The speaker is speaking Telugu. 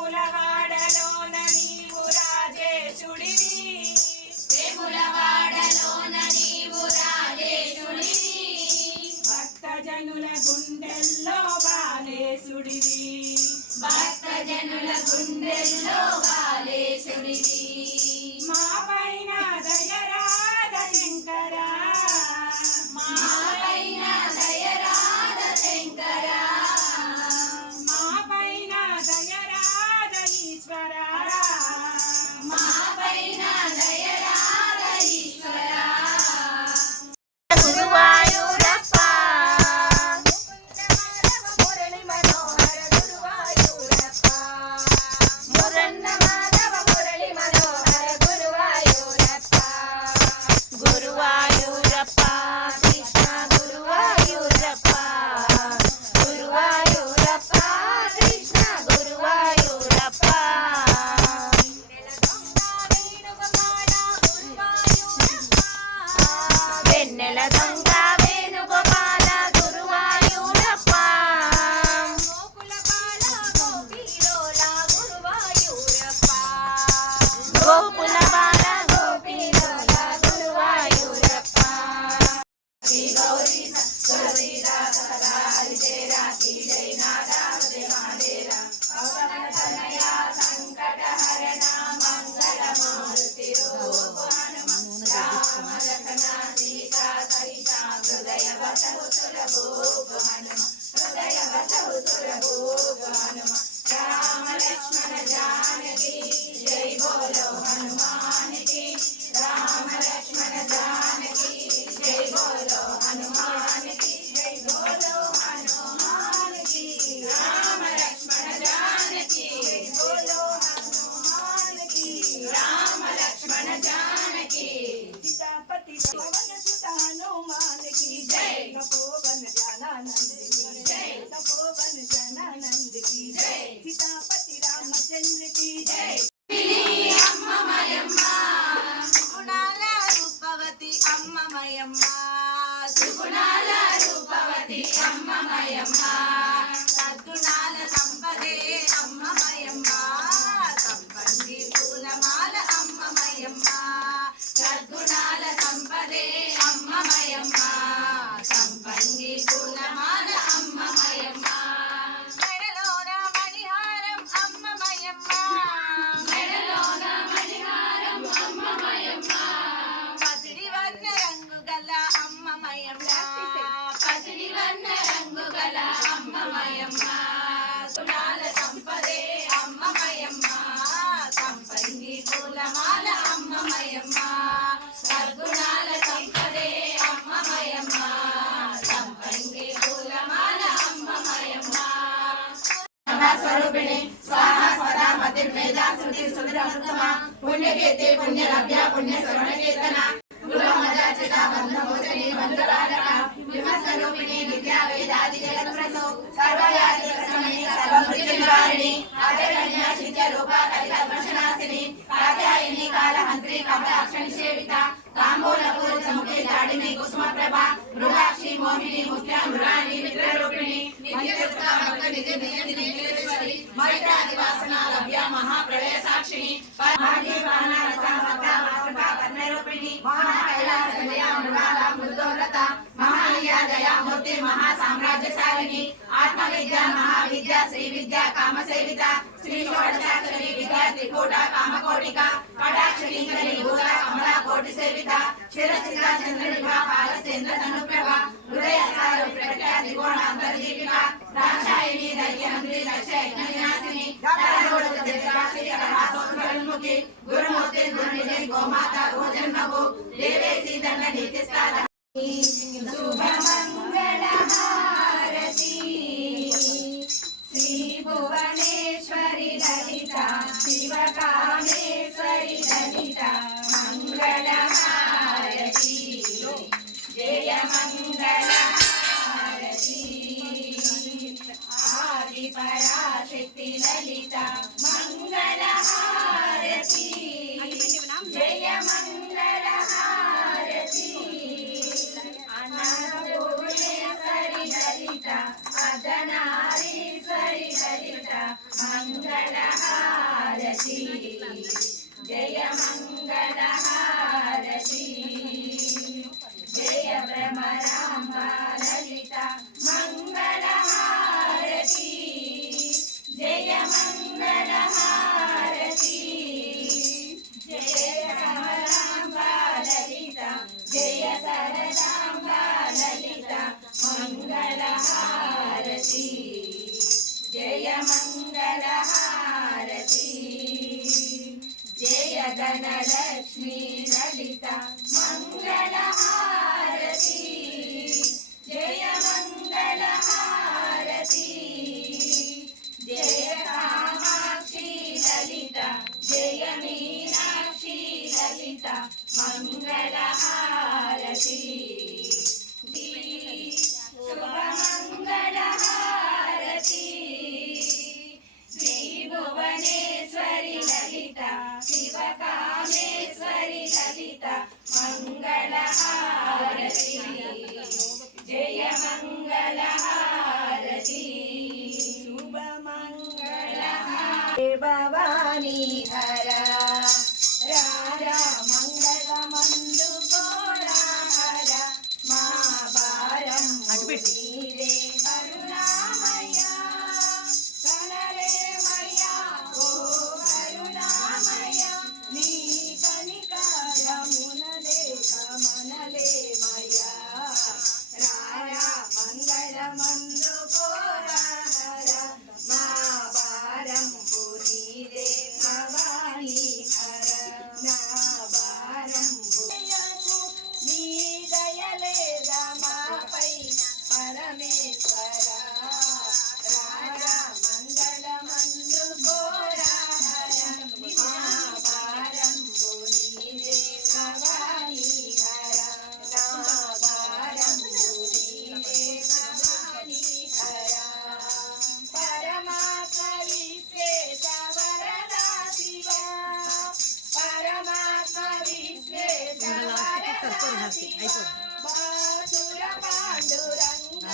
వేములవాడలోన నీవు రాజేశుడివి, వేములవాడలోన నీవు రాజేశుడివి, భక్తజనుల గుండెల్లో బాలేశుడివి, భక్తజనుల గుండెల్లో బాలేశుడివి. మా పైన దయరాధ శంకరా, మా పైన దయరాధ శంకరా, మా పైన దయరాధ ఈశ్వరా, మా పైన దయరాధ ఈశ్వరా. గురువాయూరప్ప మురళి మనోహర గురువాయూరప్ప, మురన్న మాధవ మురళి మనోహర గురువాయూరప్ప, గురువాయూరప్ప కృష్ణ గురువాయూరప్ప, గురువాయూరప్ప కృష్ణ గురువాయూరప్ప. వెన్నెల దొంగ వేణుగోపాల గురువాయూరప్ప, గోకుల బాల గోపీలోల గురువాయూరప్ప, గోకుల బాల గోపీలోల గురువాయూరప్ప. శ్రీ గౌరీ సురవీర సదా హరిచేరా శ్రీజై నాదావదే మహాదేవ పవన తనయ సంకట హరణ మంగళ మారుతి రూప హనుమ రామ లఖన సీతా సహిత హృదయ వసహు సురభూప హనుమ హృదయ వసహు సురభూప హనుమ రామ లక్ష్మణ జానకి జై బోలో హనుమాన్ కి రామ లక్ష్మణ జానకి జై బోలో హనుమాన్ కి జై బోలో హనుమాన్ కి రామ లక్ష్మణ జానకి జై బోలో హనుమాన్ కి రామ లక్ష్మణ జానకి సీతాపతి పవన సుత హనుమాన్ की जय, तपोवन ज्ञानानंद की जय, तपोवन ज्ञानानंद की जय, सीतापति रामचंद्र की जय. అమ్మమయమ్మ గుణాల రూపవతి అమ్మమయమ్మ, సుగుణాల రూపవతి అమ్మమయమ్మ, సద్గుణాల సంపదే అమ్మమయమ్మ, సంపంగి పూలమాల అమ్మమయమ్మ, సద్గుణాల సంపదే అమ్మమయమ్మ, సంపంగి పూలమాల అమ్మమయమ్మ, మెడలోన మణిహారం అమ్మమయమ్మ, మెడలోన మణిహారం అమ్మమయమ్మ, పసిడి వర్ణ రంగు గల అమ్మమయమ్మ, పసిడి వర్ణ రంగు గల అమ్మమయమ్మ, గుణాల సంపదే అమ్మమయమ్మ, సంపంగి పూలమాల అమ్మమయమ్మ, సద్గుణాల సంపదే అమ్మమయమ్మ, సంపంగి పూలమాల అమ్మమయమ్మ. స్వరూపిణి స్వాహ స్వదా మతిర్వేద శృతి సుధృతమ పుణ్యకీర్తి పుణ్యలభ్య పుణ్య శ్రవణ కీర్తన గృహమదాచిత బంధమోచని బంధురాధక విమస్వరూపిణి విద్యా వేదాది జగత్ప్రసో సర్వయాది ప్రసమని సర్వమృత్యునివారిణి అభయకన్య చిత్య రూప కలికల్మషనాశిని కాత్యాయని కాలహంత్రి కమలాక్షని సేవిత తాంబూల పూరిత ముఖి దాడిని కుసుమ ప్రభ మృగాక్షి మోహిని ముఖ్య మృగాని మిత్రరూపిణి నిత్యయుక్త భక్త నిధి నియతి నీలేశ్వరి మైత్రాది వాసన లభ్య మహాప్రళయ సాక్షిని పరమాదీపాన రసమత మాతృక కర్ణరూపిణి మహా కైలాస నిలయ మృగాల మృదోలత మహానియా దయామూర్తి మహా సామ్రాజ్యశాలిని ఆత్మ విద్య మహావిద్య శ్రీ విద్య కామసేవిత శ్రీ షోడశాక్షరి విద్య త్రికూట కామకోటిక కటాక్షలింగని భూత కమలా కోటి సేవిత చిరస్థిత చంద్రనిభ పాలసేంద్ర తనుప్రభ హృదయ సార ప్రఖ్యా త్రికోణ అంతర్దీపిక దాక్షాయిని దైత్యమంత్రి దక్ష యజ్ఞ వినాశిని దరగోడ దివ్యరాశి కరహాసోత్పలముఖి గురుమూర్తి గురునిధి గోమాత గోజన్మభు దేవేసి దండ నీతిస్తాద శుభమంగళ హారతి శ్రీ భువనేశ్వరి లలిత శివకామేశ్వరి లలిత మంగళ హారతి జయ మంగళ హారతి ఆది పరాశక్తి లలిత మంగళ హారతి జయ మంగళ హారతి అన్నపూర్ణ మంగళహారతి జయ మంగళహారతి జయ భ్రమరాంబ లలిత మంగళహారతి జయ మంగళహారతి జయ భ్రమరాంబ లలిత జయ సరదాంబ లలిత మంగళహారతి జయ మంగళహారతి జయ ధనలక్ష్మీ లలిత మంగళహారతి జయ మంగళహారతి జయ కామాక్షి లలిత జయ మీనాక్షి లలిత మంగళహారతి శుభమంగళహారతి శ్రీ భువనేశ్వరి లలిత శివకామేశ్వరి లలిత మంగళహారతి జయ మంగళహారతి శుభమంగళహారతి భవానీ హర రారా మంగళమందు కోరా హర మా భారం నీరే కరుణామయ కనలేమయ ఓ కరుణామయ నీ కనికారమునలే కమనలేమయ రారా మంగళమందు కోరా హర మా భారం నీరే భవానీ హర నా భారం నీ దయలేదా మాపై పరమేశ్వర రారా మంగళమందు కోరా హర మా భారం నీరే భవానీ హర నా భారం నీరే భవానీ హర పరమాత్మ విశ్వేశ వరదా శివ పరమాత్మ విశ్వేశ వరదా శివ బాసుర పాండురంగ